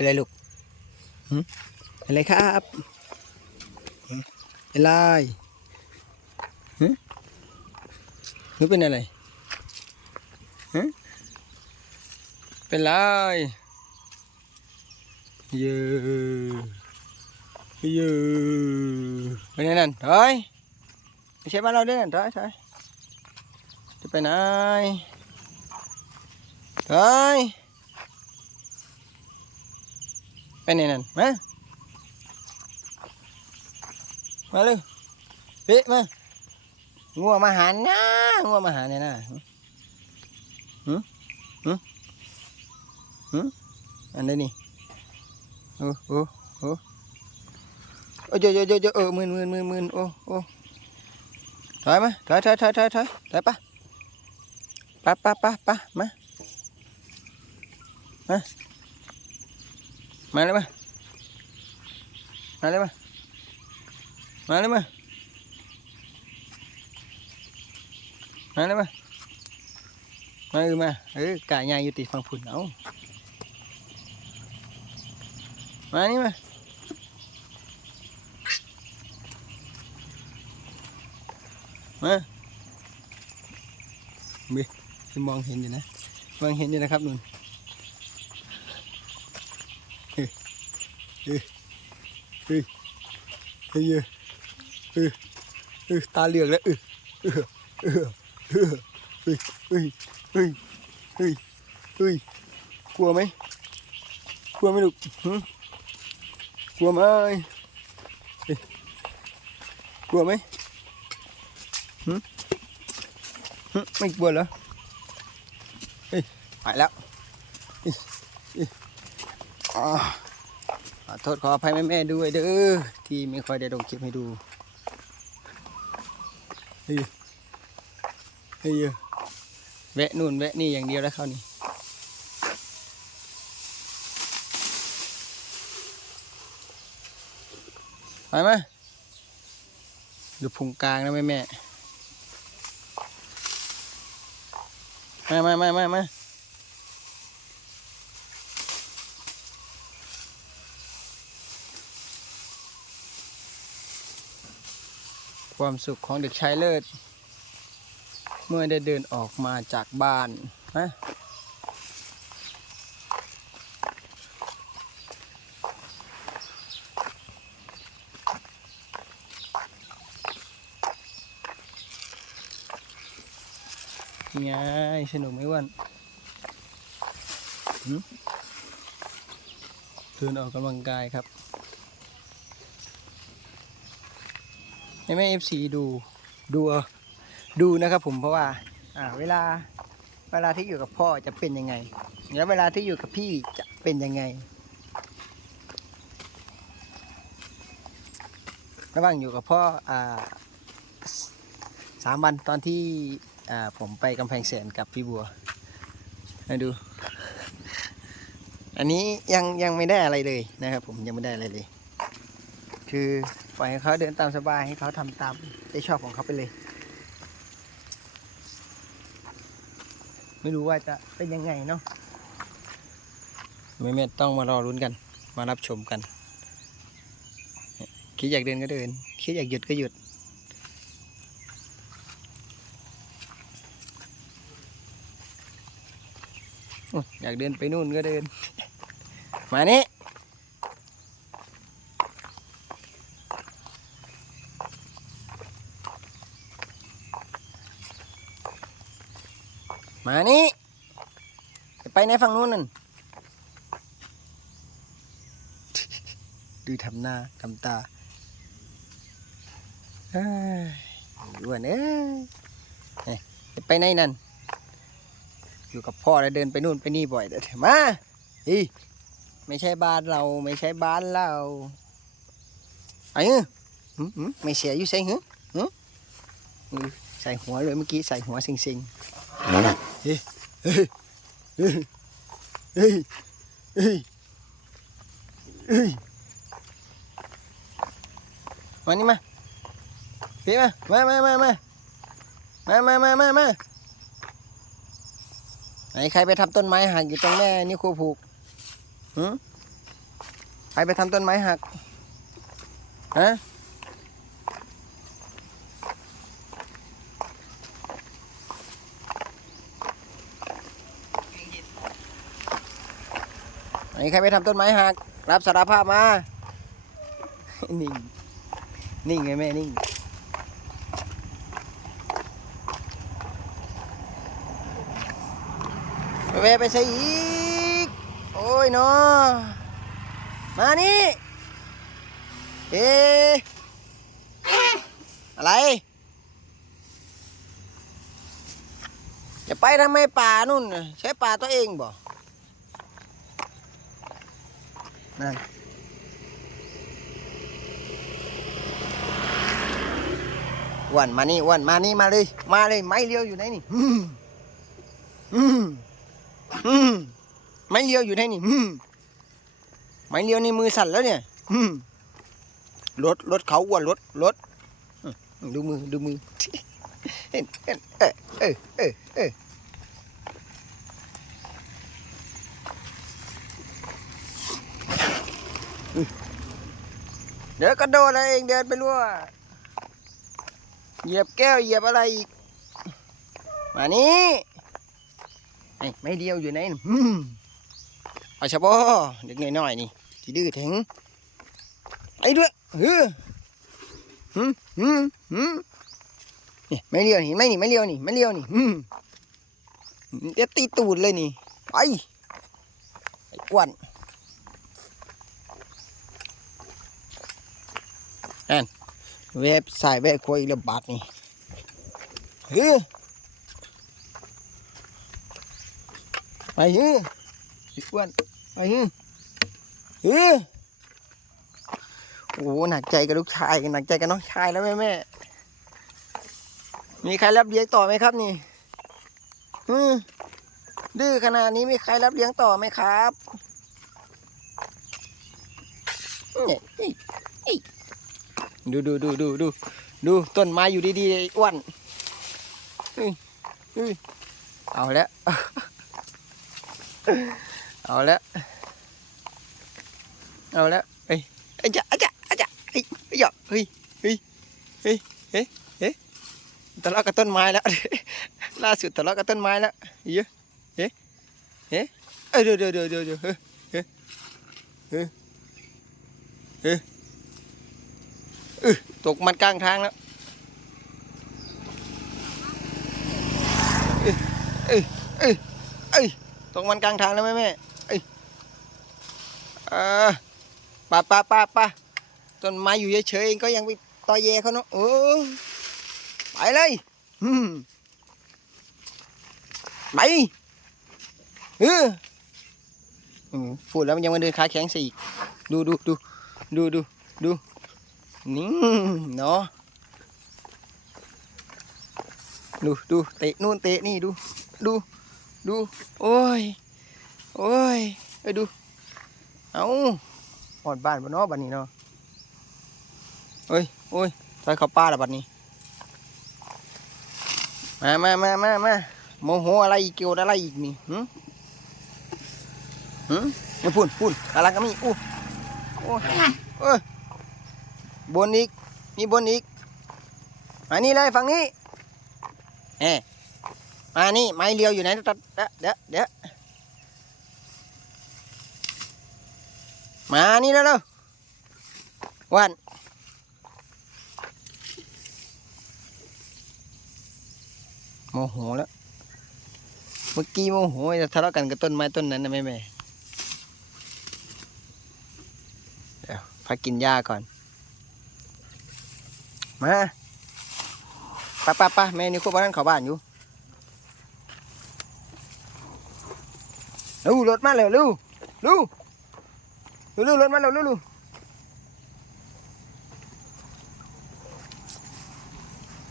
เป็นไรลูกหึเป็นไรครับหึเป็นไรหึหรือเป็นอะไรเป็นไรเยอะเยอะไปไหนนั่นถอยไม่ใช่บ้านเราด้วยนั่นถอยถอยจะไปไหนถอย ไปไหนนั่นมามาเร็วเป๊ะมางัวมาหานะงัวมาหาเนี่ยนะหึหึหึหึอันนี้นี่โอ้โอ้โอ้โอ้เยอะเยอะเยอะเยเออหมื่นหมื่นหมื่นหมื่นโอ้โอ้ถอยมาถอยถอยถอยถอยถอยถอยปะปะปะปะปะมามา มาเลยมามาเลยมามาเลยมามาเลยมามาเออมาเออกายใหญ่อยู่ติดฟังผุนเอามานี่มามาเบีมองเห็นอยู่นะมองเห็นอยู่นะครับนุ่น เฮ้ยเฮ้ยเออเออตาเหลือกแล้วเออเออเออเออเฮ้ยเฮ้ยเฮ้ยเฮ้ยเฮ้ยกลัวไหมกลัวไหมลูกหึกลัวไหมกลัวไหมหึหึไม่กลัวเหรอเฮ้ยไปแล้วเฮ้ยเฮ้ยอ่า อโทษขออภัยแม่ๆด้วยเด้อที่ไม่ค่อยได้ลงคลิปให้ดูเฮ้ยเฮ้ยแวะนู่นแวะนี่อย่างเดียวแล้วเขานี่ไปไหมดูพุงกลางนะแม่แม่มามามามาม ความสุขของเด็กชายเลิศ เมื่อได้เดินออกมาจากบ้านนะไงสนุกไหมวันเดินออกกำลังกายครับ ให้แม่เอฟซีดูดูดูนะครับผมเพราะว่าอ่าเวลาเวลาที่อยู่กับพ่อจะเป็นยังไงแล้วเวลาที่อยู่กับพี่จะเป็นยังไง ระหว่างอยู่กับพ่ออ่าสามวันตอนที่อ่าผมไปกำแพงแสนกับพี่บัวมาดู อันนี้ยังยังไม่ได้อะไรเลยนะครับผมยังไม่ได้อะไรเลย คือปล่อยให้เขาเดินตามสบายให้เขาทำตามได้ชอบของเขาไปเลย ไม่รู้ว่าจะเป็นยังไงเนาะไม่แม่ต้องมารอรุ้นกัน มารับชมกัน คิดอยากเดินก็เดิน คิดอยากหยุดก็หยุดอยอยากเดินไปนู่นก็เดิน มานี่ มานี่ ไปไหนฝั่งนู้นนั่นดูทำหน้าทำตาเฮ้ยอ้วนเอ้ยเฮ้ยไปไหนนั่น อยู่กับพ่อแล้วเดินไปนู่นไปนี่บ่อยเดี๋ยวมาอีไม่ใช่บ้านเราไม่ใช่บ้านเราไอ้เอ้ยหืมหืมไม่เสียอยู่ใส่หืมหืมอือใส่หัวเลยเมื่อกี้ใส่หัวสิงๆเฮ้ยเฮ้ย เฮ้ยเฮ้ยเฮ้ยมานี่มาพี่มามามามามามามามามามาไหนใครไปทำต้นไม้หักอยู่ตรงแม่นี่ครูผูกหืมไปทำต้นไม้หักฮะ ไหนใครไปทำต้นไม้หัก รับสารภาพมา นิ่ง นิ่งไงแม่นิ่งไปแวะไปใส่อีก โอ้ยเนาะมานี่ เอ๊อะไร จะไปทำไมป่านู่น ใช้ป่าตัวเองบ่ นั่นวันมานี่วันมานี่มาเลย มาเลย ไม้เลี้ยวอยู่ไหนนี่อืมอืมไม้เลี้ยวอยู่ไหนนี่อืมไม้เลี้ยวนี่มือสั่นแล้วเนี่ยอืมรถรถเขาอ้วนรถรถดูมือดูมือเห็นเห็นเออเออเออเออ เดี๋ยวก็โดนอะไรเองเดินไปรั่วเหยียบแก้วเหยียบอะไรอีก มานี่ไอ้ไม่เดียวอยู่ไหนอืมเอาเฉพเด็กน้อยๆนี่ที่ดื้อถึงไอ้ด้วยเออหืมหืมหืมนี่ไม่เลี้ยวนี่ไม่นี่ไม่เลี้ยวนี่ไม่เลี้ยวนี่หืมเดี๋ยวตีตูดเลยนี่ไปไอ้อ้วน นั่นเว็บสายแวะคุยระบาดนี่เฮ้ยไปฮือพี่อ้วนไปฮือฮือโอ้โหหนักใจกับลูกชายหนักใจกับน้องชายแล้วแม่แม่มีใครรับเลี้ยงต่อไหมครับนี่ฮือดื้อขนาดนี้มีใครรับเลี้ยงต่อไหมครับเนี่ยเอ้ยเอ้ย ดูดูดูดูดูดูต้นไม้อยู่ดีๆอ้วนเฮ้ยเฮ้ยเอาแล้ว เอาแล้ว เอาแล้วเฮ้ยไอ้จะไอ้จะไอ้จะเฮ้ยไอ้ยเฮ้ยเฮ้ยเฮ้ยเฮ้ยเฮ้ยทะเลาะกับต้นไม้แล้ว ล่าสุดทะเลาะกับต้นไม้แล้วเยอะเฮ้ยเฮ้ยเอ้ยเดี๋ยวเดี๋ยวเดี๋ยวเดี๋ยวเฮ้ยเฮ้ยเฮ้ย อตกมันกลางทางแล้วเอ้ยเอ้ยเอ้ยเอ้ยตรงมันกลางทางแล้วแม่แม่เอ้ยเออป้าป้าป้าป้าต้นไม้อยู่เฉยๆเองก็ยังไปต่อแยเขาเนาะโอ้ไปเลยอืมไปเอออืมพูดแล้วมันยังมาเดินขาแข็งซะอีดูดูดูดูดูดู นี่เนาะดูดูเตะนู่นเตะนี่ดูดูดูโอ้ยโอ้ยไปดูเอาหอดบ้านบ่เนาะบัดนี้เนาะเฮ้ยโอ้ยถอยเข้าวป่าล้วบัดนี้มามามามามาโมโหอะไรอีกเกี่ยวอะไรอีกนี่หืมหืมเนี่ยพูนพูนอะไรก็มีอู้โอ้ยเอ้ย บนอีก มีบนอีก มานี่เลยฝั่งนี้แหมมานี่ไม้เลียวอยู่ไหนตัดเดี๋ยวเดี๋ยวมานี่แล้วเร็ววันโมโหแล้ว เมื่อกี้โมโหจะทะเลาะกันกับต้นไม้ต้นนั้นนะแม่แม่เดี๋ยวพักกินหญ้าก่อน มาปะปะปะแม่นี่คู่บ้านเขาบ้านอยู่ลูรถมาเลยลูลูลูลูรถมาเลยลูลู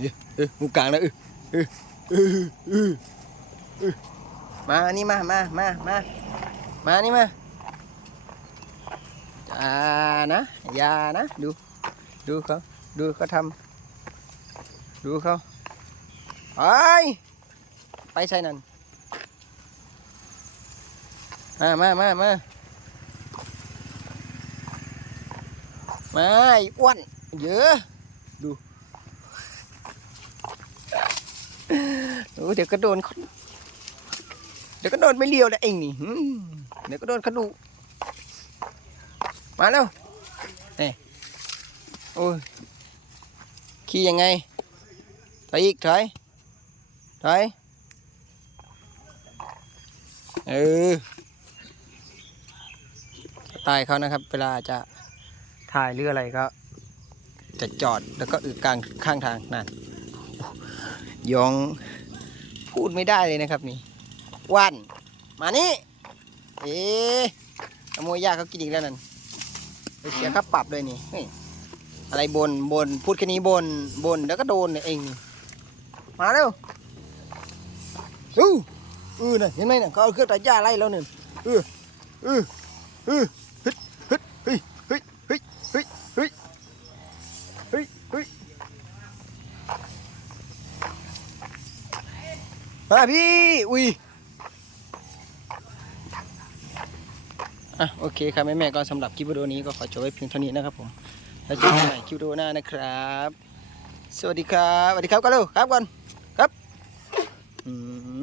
นี่เออมูกลางนะเออเออเออเออเอมานี่มามามามามานี่มาอย่านะอย่านะดูดูเขา ดูเขาทำดูเขาไปไปใส่นั่นมามามามามาอ้วนเยอะดูโอ้เดี๋ยวก็โดนเขาเดี๋ยวก็โดนไม่เลียวแล้วเองนี่เดี๋ยวก็โดนเขาดูมาแล้วนี่โอ้ย ขี่ยังไงถอยอีกถอยถอยเออตล์เขานะครับ เวลาจะถ่ายหรืออะไรก็ จะจอดแล้วก็อึกลางข้างทางนั่นยองพูดไม่ได้เลยนะครับนี่วันมานี่เอ๊ะขโมยยาเขากินอีกแล้วนั่นเสียค่าปรับเลยนี่ อะไรบนบนพูดแค่นี้บนบนแล้วก็โดนเนี่ยเอง มาเร็วอู้อือน่ะเห็นไหมเนี่ยเขาเอาเครื่องตัดหญ้าไล่แล้วเนี่ยเออเออเออฮึดฮึดเฮ้ยเฮ้ยเฮ้ยเฮ้ยเฮ้ยเฮ้ยเฮ้ยมาพี่อุ้ยอะโอเคครับแม่แม่ก็สำหรับคลิปวิดีโอนี้ก็ขอจบไว้เพียงเท่านี้นะครับผม แล้วเจอกันใหม่คลิปวิดีโอหน้านะครับ สวัสดีครับ สวัสดีครับก็เร็วครับก่อน ครับอืม